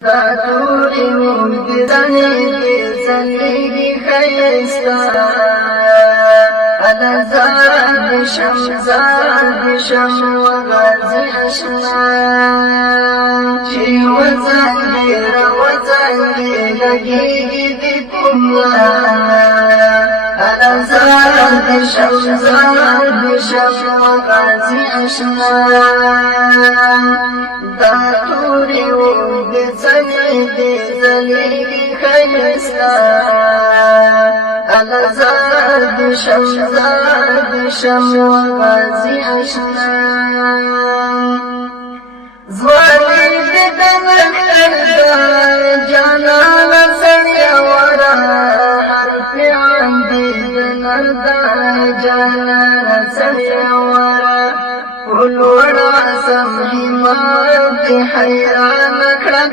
توري مبدزني زليگی خیستا انا زاد شم وغازی اشنا چی وزنگی لگیگی دی کملا انا زاد شم وغازی اشنا دا توری وبزنی زلیگی خیستا انا زاد شم وغازی اشنا زوالی بدن خلدا جانان سنی ورا حرف عندي بنردا جانان سنی ورا ولوڑا سمحی مات حیران کھڑا